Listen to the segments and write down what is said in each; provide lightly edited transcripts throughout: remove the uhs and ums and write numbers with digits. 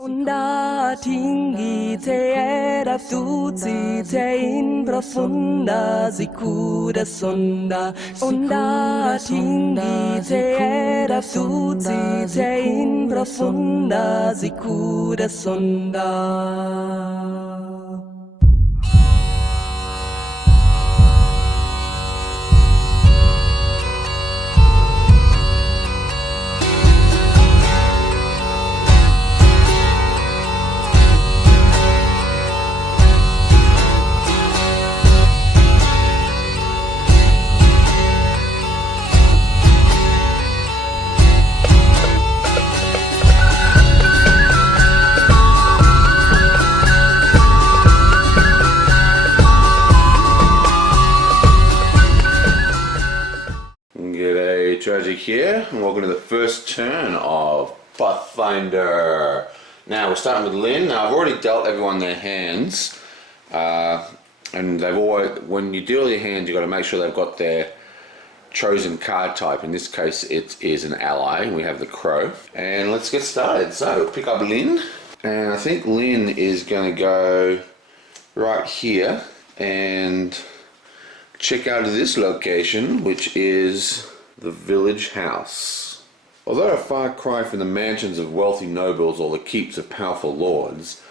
Onda tingi te era tuzi te in profunda sicura sonda. Onda tingi te era tuzi te in profunda sicura sonda. G'day, Tragic here, and welcome to the first turn of Pathfinder. Now we're starting with Lynn. Now I've already dealt everyone their hands, and they've always, when you deal their hands, you've got to make sure they've got their chosen card type. In this case, it is an ally. We have the crow, and let's get started. So pick up Lynn, and I think Lynn is going to go right here and check out of this location, which is the village house. Although a far cry from the mansions of wealthy nobles or the keeps of powerful lords,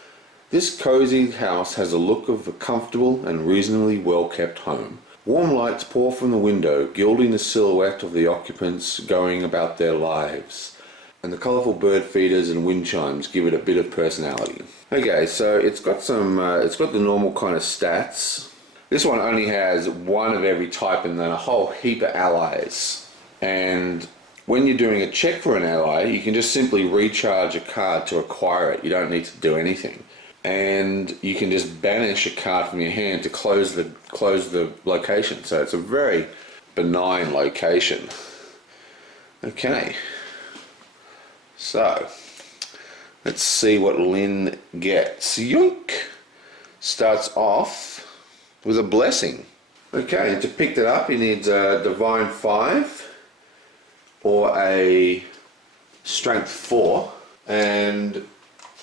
this cozy house has a look of a comfortable and reasonably well-kept home. Warm lights pour from the window, gilding the silhouette of the occupants going about their lives, and the colourful bird feeders and wind chimes give it a bit of personality. Okay, so it's got the normal kind of stats. This one only has one of every type and then a whole heap of allies. And when you're doing a check for an ally, you can just simply recharge a card to acquire it. You don't need to do anything. And you can just banish a card from your hand to close the location. So it's a very benign location. Okay. So let's see what Lynn gets. Yoink! Starts off with a blessing. Okay, and to pick that up, he needs a Divine 5 or a Strength 4, and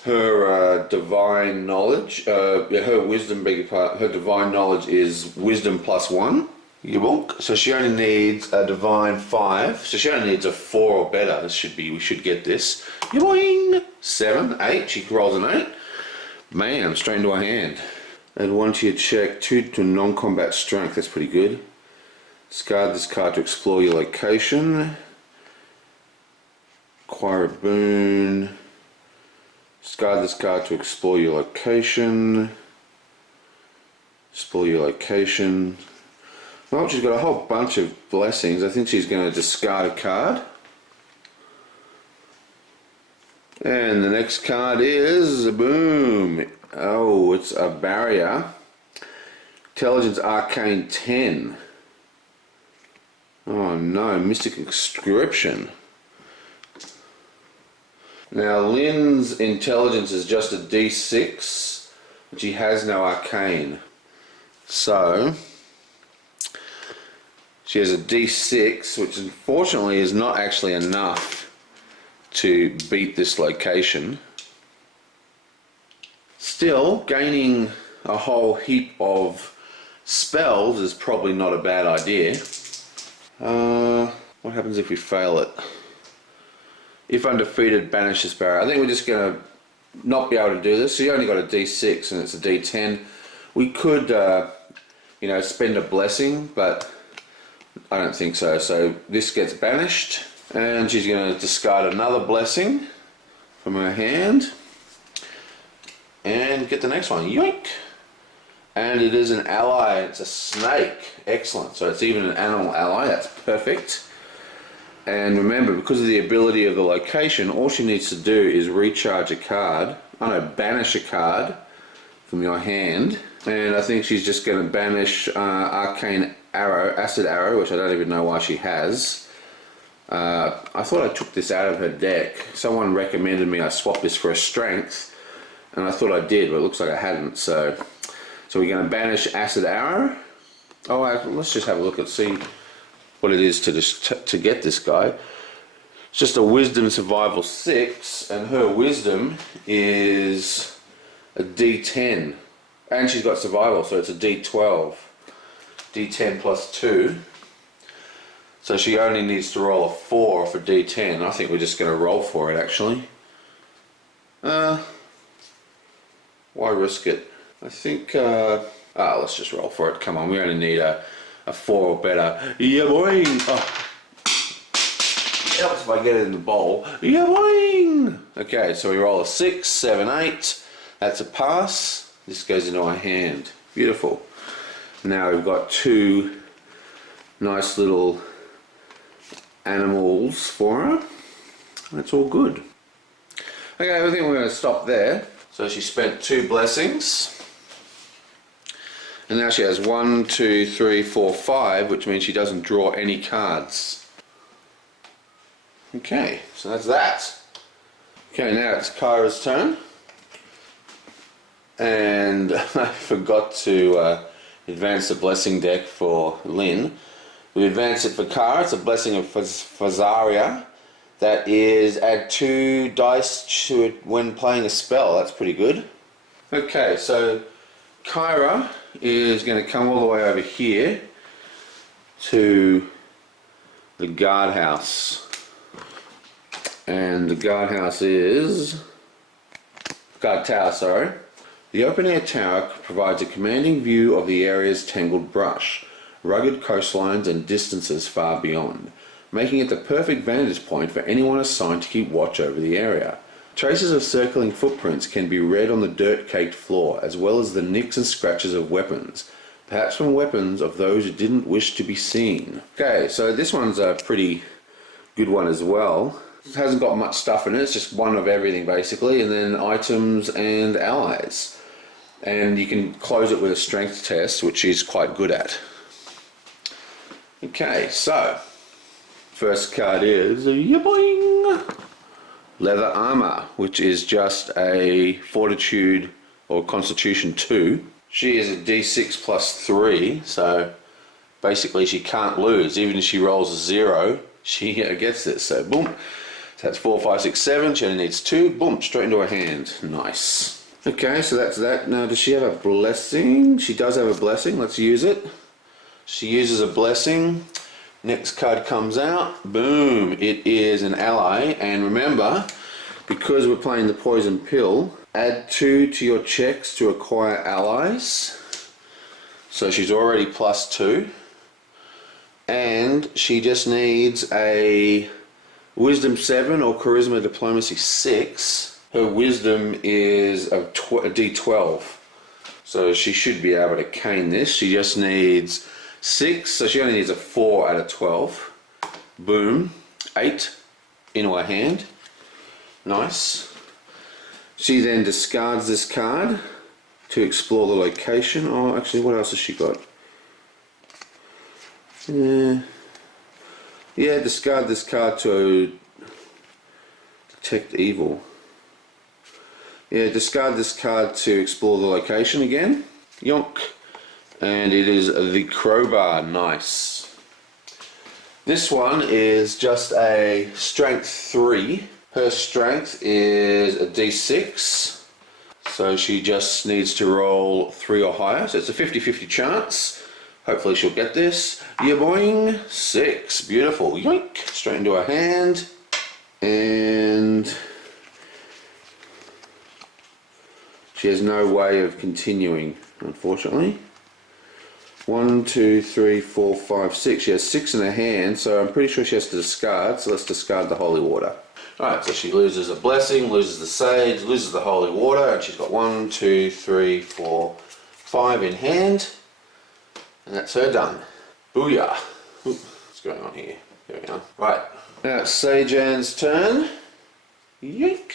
her Divine Knowledge, her Wisdom, her Divine Knowledge is Wisdom +1. Yabonk. So she only needs a Divine 5, so she only needs a 4 or better. We should get this. Yaboing! 7, 8, she rolls an 8. Man, straight into her hand. Add 1 to your check, 2 to non-combat strength, that's pretty good. Discard this card to explore your location. Acquire a boon. Discard this card to explore your location. Explore your location. Well, she's got a whole bunch of blessings. I think she's going to discard a card. And the next card is, boom. Oh, it's a barrier. Intelligence Arcane 10. Oh no, Mystic Inscription. Now Lynn's intelligence is just a D6, but she has no arcane. So she has a D6, which unfortunately is not actually enough to beat this location. Still, gaining a whole heap of spells is probably not a bad idea. What happens if we fail it? If undefeated, banish this barrier. I think we're just going to not be able to do this. So you only got a D6 and it's a D10. We could, spend a blessing, but I don't think so. So this gets banished, and she's going to discard another blessing from her hand. And get the next one, yoink! And it is an ally, it's a snake. Excellent, so it's even an animal ally, that's perfect. And remember, because of the ability of the location, all she needs to do is recharge a card, banish a card from your hand. And I think she's just going to banish Arcane Arrow, Acid Arrow, which I don't even know why she has. I thought I took this out of her deck. Someone recommended me I swap this for a strength. And I thought I did, but it looks like I hadn't. So we're going to banish Acid Arrow. Let's just have a look and see what it is to get this guy. It's just a wisdom survival 6, and her wisdom is a D10. And she's got survival, so it's a D12. D10 plus 2. So she only needs to roll a 4 off a D10. I think we're just going to roll for it, actually. Why risk it? I think, let's just roll for it. Come on, we only need a 4 or better. Yeah, boy! Oh. Helps if I get it in the bowl. Yeah, boing! Okay, so we roll a 6, 7, 8. That's a pass. This goes into our hand. Beautiful. Now we've got 2 nice little animals for her. That's all good. Okay, I think we're going to stop there. So she spent 2 blessings. And now she has 1, 2, 3, 4, 5, which means she doesn't draw any cards. Okay, so that's that. Okay, now it's Kyra's turn. And I forgot to advance the blessing deck for Lynn. We advanced it for Kyra. It's a blessing of Fazaria. That is add 2 dice to it when playing a spell. That's pretty good. Okay, so Kyra is going to come all the way over here to the guardhouse. And the guardhouse is... guard tower, sorry. The open-air tower provides a commanding view of the area's tangled brush, rugged coastlines and distances far beyond, making it the perfect vantage point for anyone assigned to keep watch over the area. Traces of circling footprints can be read on the dirt-caked floor, as well as the nicks and scratches of weapons, perhaps from weapons of those who didn't wish to be seen. Okay, so this one's a pretty good one as well. It hasn't got much stuff in it, it's just one of everything basically, and then items and allies. And you can close it with a strength test, which she's quite good at. Okay, so first card is yaboing! Leather armor, which is just a fortitude or constitution 2. She is a d6 plus 3, so basically she can't lose. Even if she rolls a 0, she gets this. So boom. So that's 4, 5, 6, 7. She only needs 2. Boom, straight into her hand. Nice. Okay, so that's that. Now, does she have a blessing? She does have a blessing. Let's use it. She uses a blessing. Next card comes out. Boom. It is an ally. And remember, because we're playing the poison pill, add 2 to your checks to acquire allies. So she's already plus 2. And she just needs a Wisdom 7 or Charisma Diplomacy 6. Her Wisdom is a D12. So she should be able to cane this. She just needs 6, so she only needs a 4 out of 12. Boom. 8 into her hand. Nice. She then discards this card to explore the location. Oh, actually, what else has she got? Yeah, discard this card to detect evil. Yeah, discard this card to explore the location again. Yonk. And it is the crowbar. Nice. This one is just a strength 3. Her strength is a d6. So she just needs to roll 3 or higher. So it's a 50-50 chance. Hopefully she'll get this. Yeah, boing. 6. Beautiful. Yoink. Straight into her hand. And she has no way of continuing, unfortunately. 1, 2, 3, 4, 5, 6. She has 6 in her hand, so I'm pretty sure she has to discard. So let's discard the holy water. Alright, so she loses a blessing, loses the sage, loses the holy water, and she's got 1, 2, 3, 4, 5 in hand. And that's her done. Booyah. Ooh, what's going on here? There we go. Right, now it's Sajan's turn. Yoink.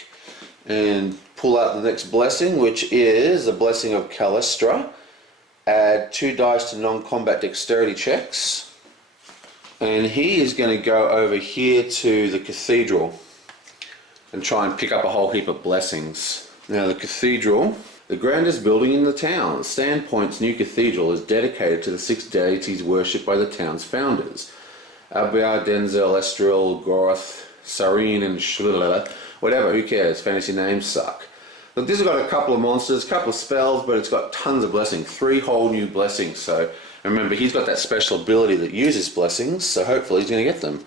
And pull out the next blessing, which is the blessing of Calestra. Add 2 dice to non-combat dexterity checks. And he is going to go over here to the cathedral and try and pick up a whole heap of blessings. Now the cathedral, the grandest building in the town, Sandpoint's new cathedral is dedicated to the 6 deities worshipped by the town's founders. Albiar, Denzel, Estril, Goroth, Sarin and whatever, who cares? Fantasy names suck. Look, this has got a couple of monsters, a couple of spells, but it's got tons of blessings. 3 whole new blessings. So remember, he's got that special ability that uses blessings, so hopefully he's going to get them.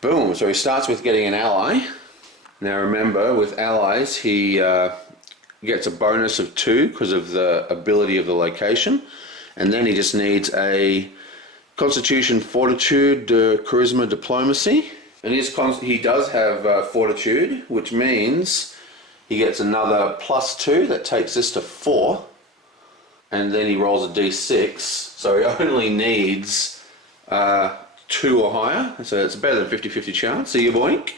Boom. So he starts with getting an ally. Now remember, with allies, he gets a bonus of 2 because of the ability of the location. And then he just needs a Constitution, Fortitude, Charisma, Diplomacy. And he does have Fortitude, which means he gets another +2. That takes this to 4. And then he rolls a d6. So he only needs 2 or higher. So it's better than 50-50 chance. See you, boink.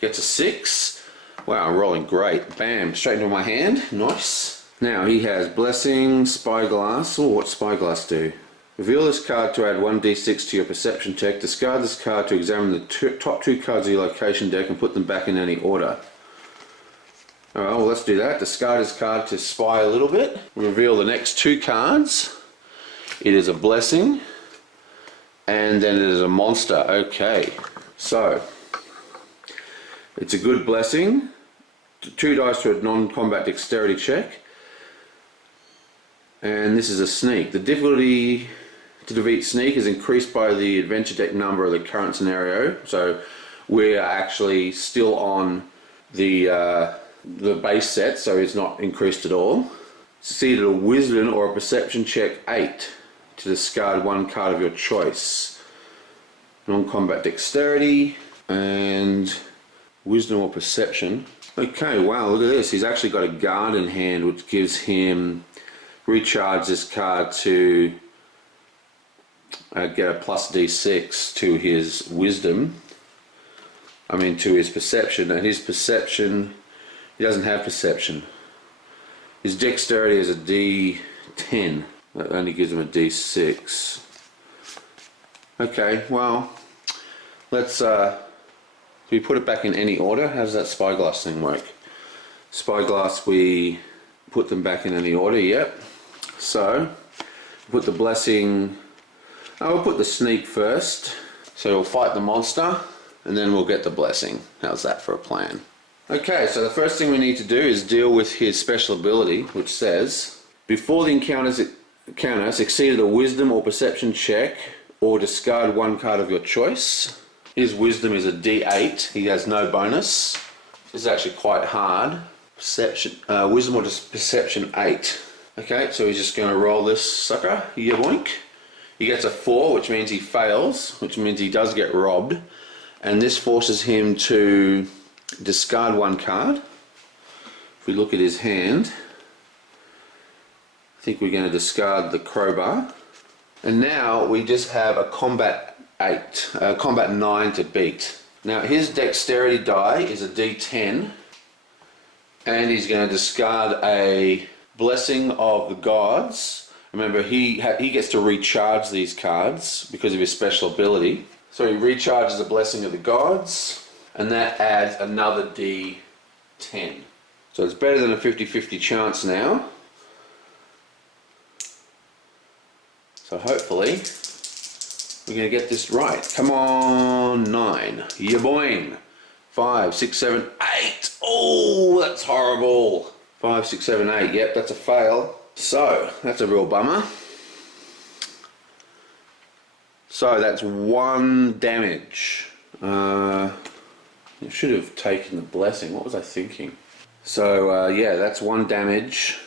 Gets a 6. Wow, I'm rolling great. Bam, straight into my hand. Nice. Now he has Blessing, Spyglass. Oh, what's Spyglass do? Reveal this card to add 1d6 to your perception check. Discard this card to examine the top 2 cards of your location deck and put them back in any order. Alright, well, let's do that. Discard this card to spy a little bit. Reveal the next 2 cards. It is a Blessing. And then it is a monster. Okay. So, it's a good Blessing. 2 dice to a non-combat dexterity check. And this is a Sneak. The difficulty to defeat Sneak is increased by the adventure deck number of the current scenario. So we're actually still on the base set, so it's not increased at all. Succeed at a Wisdom or a Perception check 8 to discard 1 card of your choice. Non-combat dexterity and Wisdom or Perception. Okay, wow, look at this. He's actually got a guard in hand, which gives him recharge this card to get a +d6 to his Wisdom. To his Perception. And his Perception, he doesn't have Perception. His Dexterity is a d10. That only gives him a d6. Okay, well, let's do we put it back in any order? How does that Spyglass thing work? Spyglass, we put them back in any order, yep. So, put the Blessing, we'll put the Sneak first. So we'll fight the monster, and then we'll get the Blessing. How's that for a plan? Okay, so the first thing we need to do is deal with his special ability, which says, before the encounter, succeed at a Wisdom or Perception check, or discard 1 card of your choice. His Wisdom is a d8, he has no bonus. This is actually quite hard. Wisdom or Perception 8. Okay, so he's just going to roll this sucker, yoink. He gets a 4, which means he fails, which means he does get robbed. And this forces him to discard 1 card. If we look at his hand, I think we're going to discard the crowbar. And now we just have a combat 9 to beat. Now his dexterity die is a d10, and he's going to discard a Blessing of the Gods. Remember, he gets to recharge these cards because of his special ability. So he recharges a Blessing of the Gods, and that adds another d10. So it's better than a 50-50 chance now. So hopefully we're going to get this right. Come on, 9. Ya boing. 5, 6, 7, 8. Oh, that's horrible. 5, 6, 7, 8. Yep, that's a fail. So, that's a real bummer. So, that's 1 damage. I should have taken the Blessing. What was I thinking? So, yeah, that's 1 damage.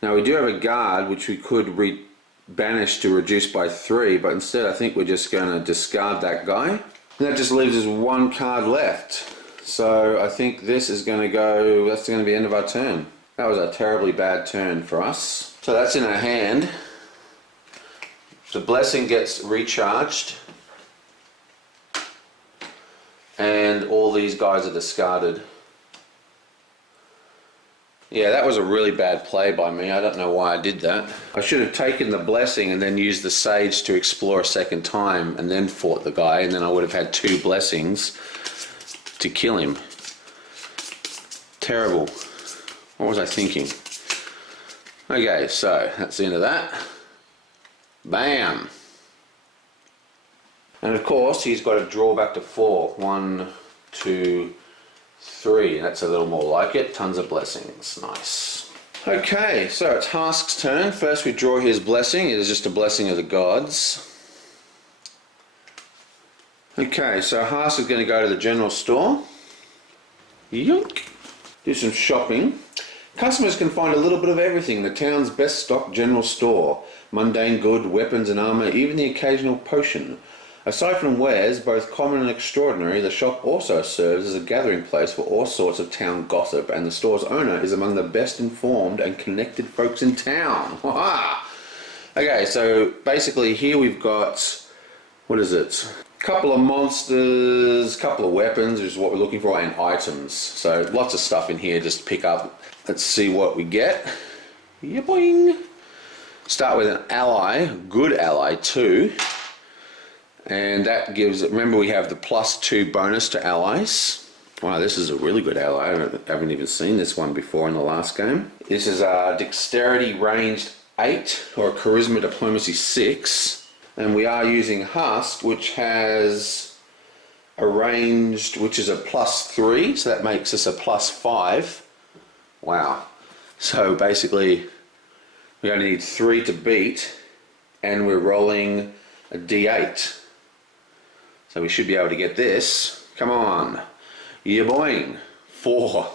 Now, we do have a guard, which we could banish to reduce by 3, but instead I think we're just going to discard that guy. And that just leaves us 1 card left. So I think this is going to go, that's going to be the end of our turn. That was a terribly bad turn for us. So that's in our hand. The Blessing gets recharged. And all these guys are discarded. Yeah, that was a really bad play by me. I don't know why I did that. I should have taken the Blessing and then used the Sage to explore a second time and then fought the guy, and then I would have had 2 blessings to kill him. Terrible. What was I thinking? Okay, so that's the end of that. Bam! And of course, he's got to draw back to 4. 1, 2, 3. That's a little more like it. Tons of blessings. Nice. Okay, so it's Hask's turn. First we draw his blessing. It is just a blessing of the gods. Okay, so Hask is going to go to the general store. Yoink. Do some shopping. Customers can find a little bit of everything in the town's best stocked general store. Mundane good, weapons and armour, even the occasional potion. Aside from wares, both common and extraordinary, the shop also serves as a gathering place for all sorts of town gossip, and the store's owner is among the best informed and connected folks in town. Okay, so basically here we've got, what is it? Couple of monsters, couple of weapons is what we're looking for, and items. So lots of stuff in here just to pick up. Let's see what we get. Yeah, boing. Start with an ally, good ally too. And that gives, remember we have the +2 bonus to allies. Wow, this is a really good ally. I haven't even seen this one before in the last game. This is a dexterity ranged 8 or a charisma diplomacy 6. And we are using Hask, which has a ranged, which is a +3, so that makes us a +5. Wow. So basically, we only need 3 to beat, and we're rolling a D8. So we should be able to get this. Come on. Yeah, boing. 4.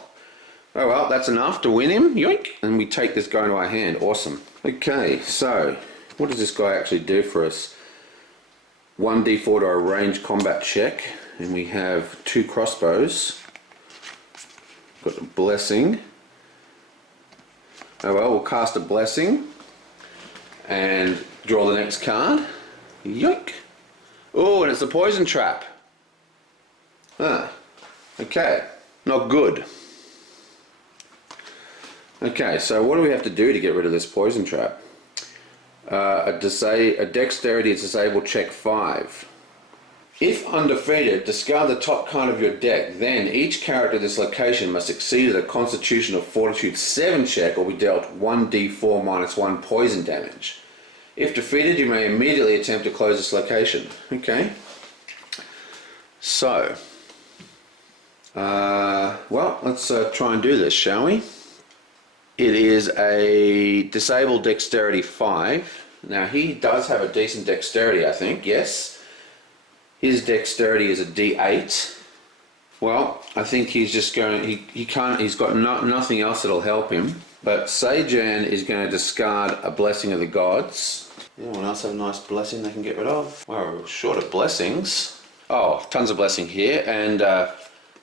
Oh well, that's enough to win him. Yoink. And we take this guy into our hand. Awesome. Okay, so what does this guy actually do for us? 1d4 to a ranged combat check, and we have 2 crossbows. Got a blessing. Oh well, we'll cast a blessing and draw the next card. Yoink! Oh, and it's a poison trap. Ah, okay, not good. Okay, so what do we have to do to get rid of this poison trap? A dexterity disable check 5. If undefeated, discard the top card of your deck. Then each character at this location must succeed at a Constitution or Fortitude 7 check or be dealt 1d4 -1 poison damage. If defeated, you may immediately attempt to close this location. Okay. So, well, let's try and do this, shall we? It is a disabled dexterity 5. Now he does have a decent dexterity, I think, yes. His dexterity is a D8. Well, I think he's just going, he can't, he's got nothing else that'll help him. But Sajan is going to discard a blessing of the gods. Anyone else have a nice blessing they can get rid of? Wow, we're short of blessings. Oh, tons of blessing here, and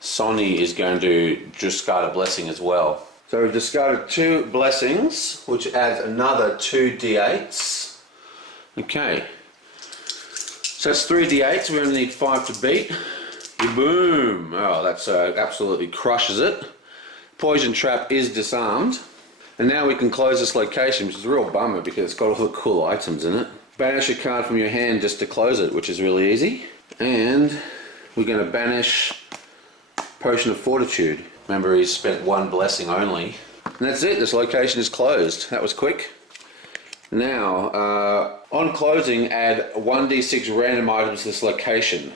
Sony is going to discard a blessing as well. So we've discarded 2 blessings, which adds another 2 D8s. Okay. So that's 3 D8s, we only need 5 to beat. Boom! Oh, that's absolutely crushes it. Poison trap is disarmed. And now we can close this location, which is a real bummer because it's got all the cool items in it. Banish a card from your hand just to close it, which is really easy. And we're going to banish Potion of Fortitude. Remember, he's spent 1 blessing only. And that's it, this location is closed. That was quick. Now, on closing, add 1d6 random items to this location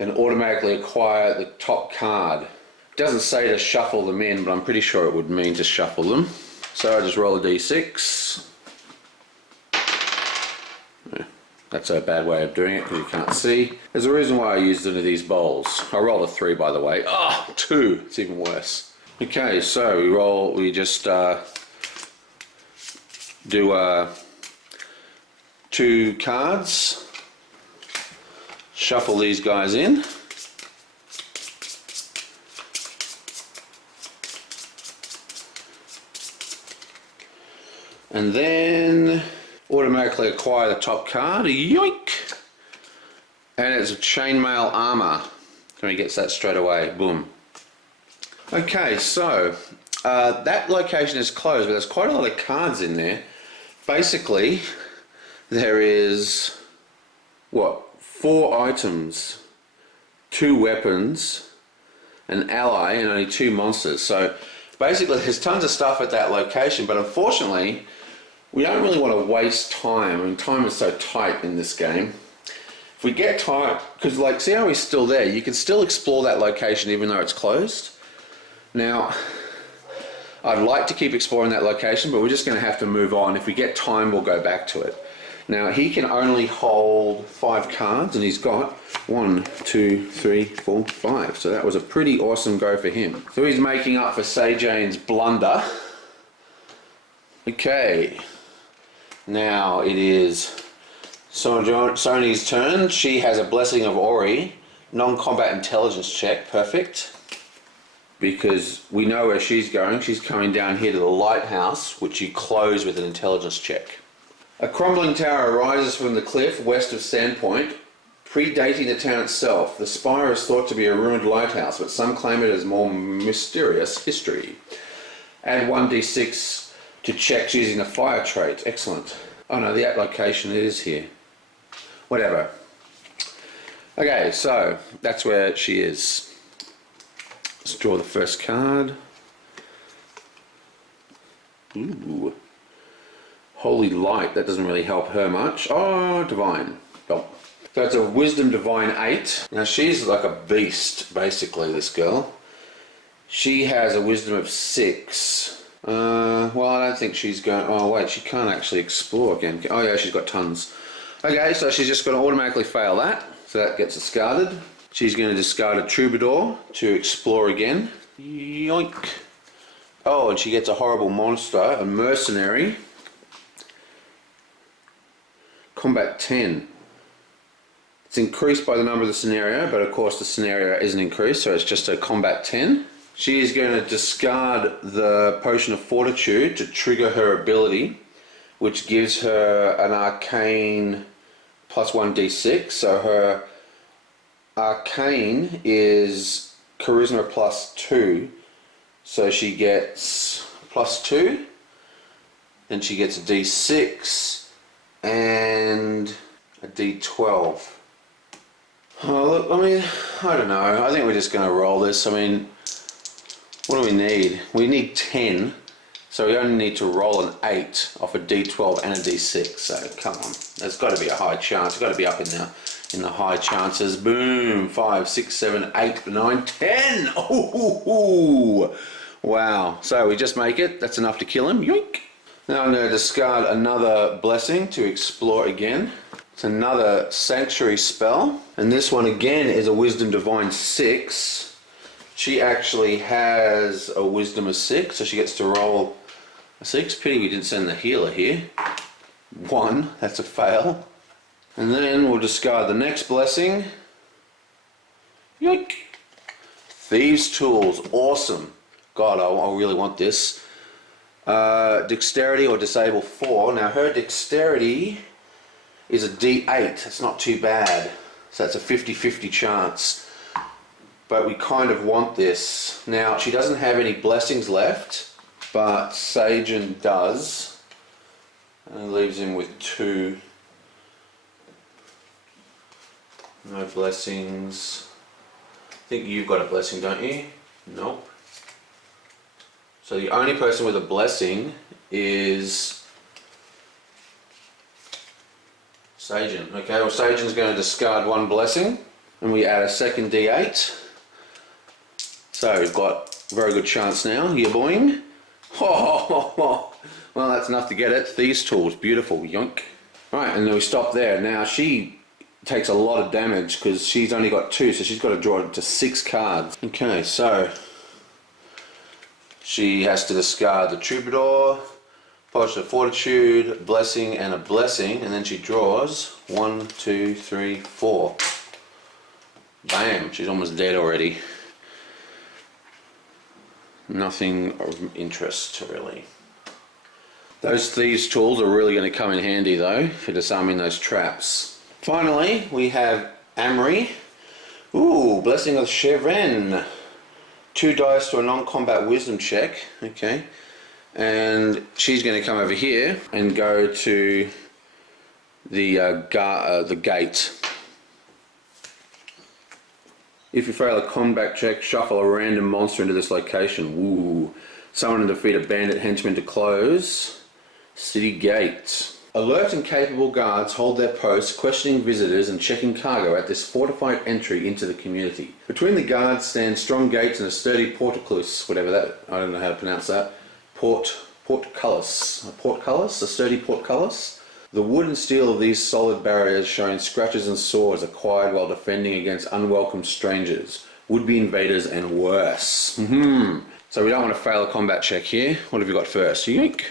and automatically acquire the top card. It doesn't say to shuffle them in, but I'm pretty sure it would mean to shuffle them. So I just roll a d6. That's a bad way of doing it because you can't see. There's a reason why I used one of these bowls. I rolled a 3, by the way. Oh, 2. It's even worse. Okay, so we just do 2 cards. Shuffle these guys in. And then automatically acquire the top card. Yoink! And it's a chainmail armor. So he gets that straight away. Boom. Okay, so that location is closed, but there's quite a lot of cards in there. Basically, there is, what, 4 items, 2 weapons, an ally, and only 2 monsters. So basically, there's tons of stuff at that location, but unfortunately, we don't really want to waste time. I mean, time is so tight in this game. If we get time, because like, see how he's still there? You can still explore that location even though it's closed. Now, I'd like to keep exploring that location, but we're just going to have to move on. If we get time, we'll go back to it. Now, he can only hold 5 cards, and he's got 1, 2, 3, 4, 5. So that was a pretty awesome go for him. So he's making up for Sajan's blunder. Okay. Now it is Sony's turn. She has a Blessing of Ori. Non-combat intelligence check. Perfect. Because we know where she's going. She's coming down here to the lighthouse, which you close with an intelligence check. A crumbling tower arises from the cliff west of Sandpoint, predating the town itself. The spire is thought to be a ruined lighthouse, but some claim it has more mysterious history. Add 1d6 to checks using the fire trait. Excellent. Oh no, the location is here. Whatever. Okay, so that's where she is. Let's draw the first card. Ooh. Holy Light, that doesn't really help her much. Oh, Divine. Oh. So it's a Wisdom Divine 8. Now she's like a beast, basically, this girl. She has a Wisdom of 6. Well, I don't think she's going... Oh, wait, she can't actually explore again. Oh, yeah, she's got tons. Okay, so she's just going to automatically fail that. So that gets discarded. She's going to discard a Troubadour to explore again. Yoink. Oh, and she gets a horrible monster, a Mercenary. Combat 10. It's increased by the number of the scenario, but of course the scenario isn't increased, so it's just a combat 10. She is going to discard the Potion of Fortitude to trigger her ability, which gives her an Arcane plus 1d6. So her Arcane is Charisma plus 2. So she gets plus 2. Then she gets a d6 and a d12. Oh, look, I mean, I don't know. I think we're just going to roll this. I mean, what do we need? We need 10, so we only need to roll an 8 off a d12 and a d6. So come on, there's got to be a high chance. We've got to be up in the high chances. Boom! 5, 6, 7, 8, 9, 10. Oh, wow! So we just make it. That's enough to kill him. Yoink! Now I'm going to discard another Blessing to explore again. It's another Sanctuary spell, and this one again is a Wisdom Divine 6. She actually has a Wisdom of 6, so she gets to roll a 6. Pity we didn't send the healer here. 1, that's a fail. And then we'll discard the next Blessing. Yoink! Thieves' Tools, awesome. God, I really want this. Dexterity or Disable 4. Now her Dexterity is a D8. It's not too bad. So that's a 50-50 chance. But we kind of want this. Now she doesn't have any blessings left, but Sajan does. And it leaves him with 2. No blessings. I think you've got a blessing, don't you? Nope. So the only person with a blessing is Sajan. Okay, well Sajan's going to discard 1 blessing, and we add a second d8. So we've got a very good chance now. Here, boing. Oh, well, that's enough to get it. Thieves' Tools, beautiful. Yoink. Right, and then we stop there. Now she takes a lot of damage because she's only got 2, so she's got to draw to 6 cards. Okay, so she has to discard the Troubadour, Potion of Fortitude, Blessing, and a Blessing, and then she draws 1, 2, 3, 4. Bam, she's almost dead already. Nothing of interest, really. Those Thieves' Tools are really going to come in handy, though, for disarming those traps. Finally, we have Amry. Ooh, Blessing of Chevren. 2 dice to a non-combat wisdom check. Okay. And she's going to come over here and go to the gate. If you fail a combat check, shuffle a random monster into this location. Ooh. Summon and defeat a bandit henchman to close. City gate. Alert and capable guards hold their posts, questioning visitors and checking cargo at this fortified entry into the community. Between the guards stand strong gates and a sturdy portcullis, whatever that, I don't know how to pronounce that. Portcullis, a sturdy portcullis. The wood and steel of these solid barriers showing scratches and sores acquired while defending against unwelcome strangers, would-be invaders and worse. So we don't want to fail a combat check here. What have you got first? Yoink.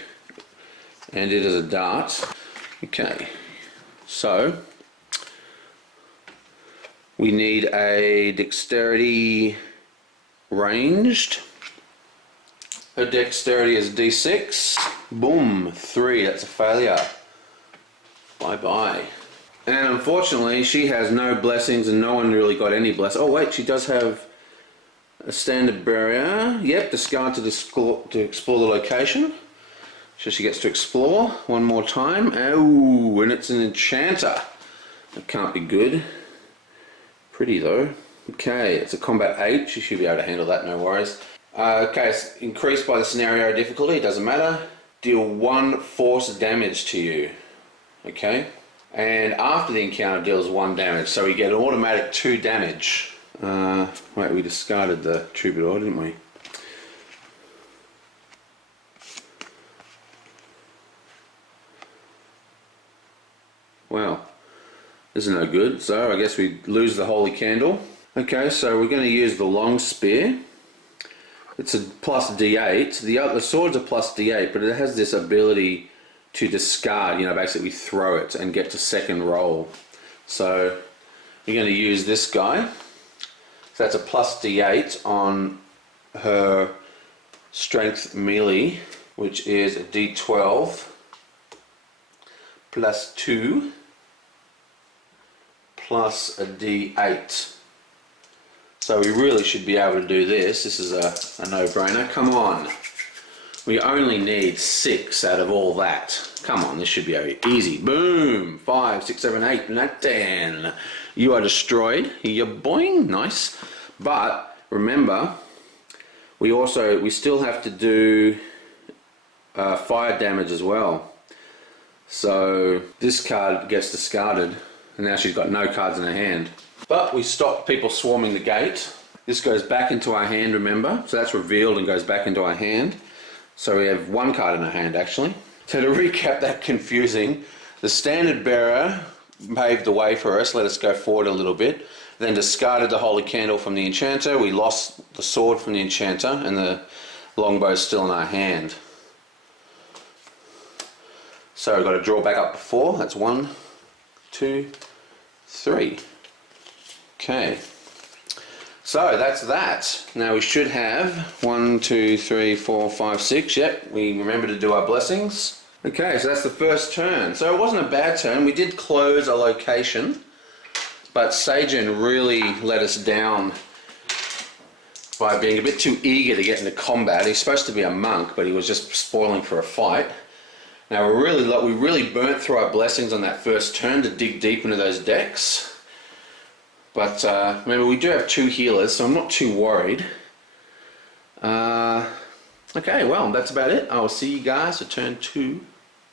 And it is a dart. Okay, so we need a dexterity ranged. Her dexterity is D6. Boom, 3, that's a failure. Bye bye. And unfortunately she has no blessings and no one really got any blessings. Oh wait, she does have a standard barrier. Yep, discard to explore the location. So she gets to explore one more time. Oh, and it's an enchanter. That can't be good. Pretty though. Okay, it's a combat 8. She should be able to handle that, no worries. Okay, it's increased by the scenario difficulty, it doesn't matter. Deal 1 force damage to you. Okay, and after the encounter deals 1 damage, so we get an automatic 2 damage. Wait, we discarded the troubadour, didn't we? Wow, this is no good, so I guess we lose the holy candle. Okay, so we're going to use the long spear. It's a plus D8. The sword's a plus D8, but it has this ability to discard, you know, basically throw it and get to second roll. So you're going to use this guy. So that's a plus D8 on her strength melee, which is a D12 plus 2 plus a D8. So we really should be able to do this. This is a no-brainer. Come on. We only need 6 out of all that. Come on, this should be easy. Boom! 5, 6, 7, 8, 9, 10. You are destroyed. You're boing. Nice. But remember, we still have to do fire damage as well. So this card gets discarded, and now she's got no cards in her hand. But we stop people swarming the gate. This goes back into our hand, remember? So that's revealed and goes back into our hand. So we have 1 card in our hand, actually. So to recap that confusing, the standard bearer paved the way for us, let us go forward a little bit, then discarded the holy candle from the enchanter. We lost the sword from the enchanter, and the longbow is still in our hand. So we've got to draw back up to 4. That's 1, 2, 3. Okay. So that's that. Now we should have 1, 2, 3, 4, 5, 6. Yep, we remember to do our blessings. Okay, so that's the first turn. So it wasn't a bad turn. We did close a location, but Sajan really let us down by being a bit too eager to get into combat. He's supposed to be a monk, but he was just spoiling for a fight. Now we really burnt through our blessings on that first turn to dig deep into those decks. But remember, we do have 2 healers, so I'm not too worried. Okay, well, that's about it. I will see you guys for turn 2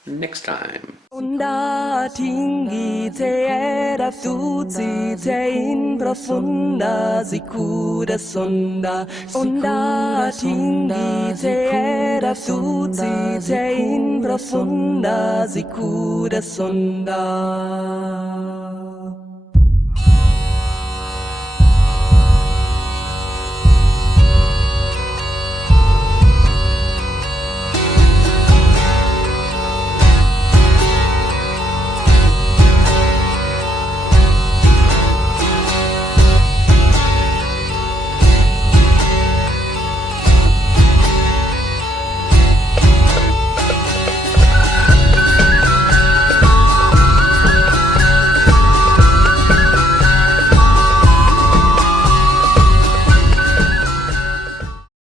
next time. Onda tinggi te era tuzi te in profunda sicura sonda. Onda tinggi te era tuzi te in profunda sicura sonda.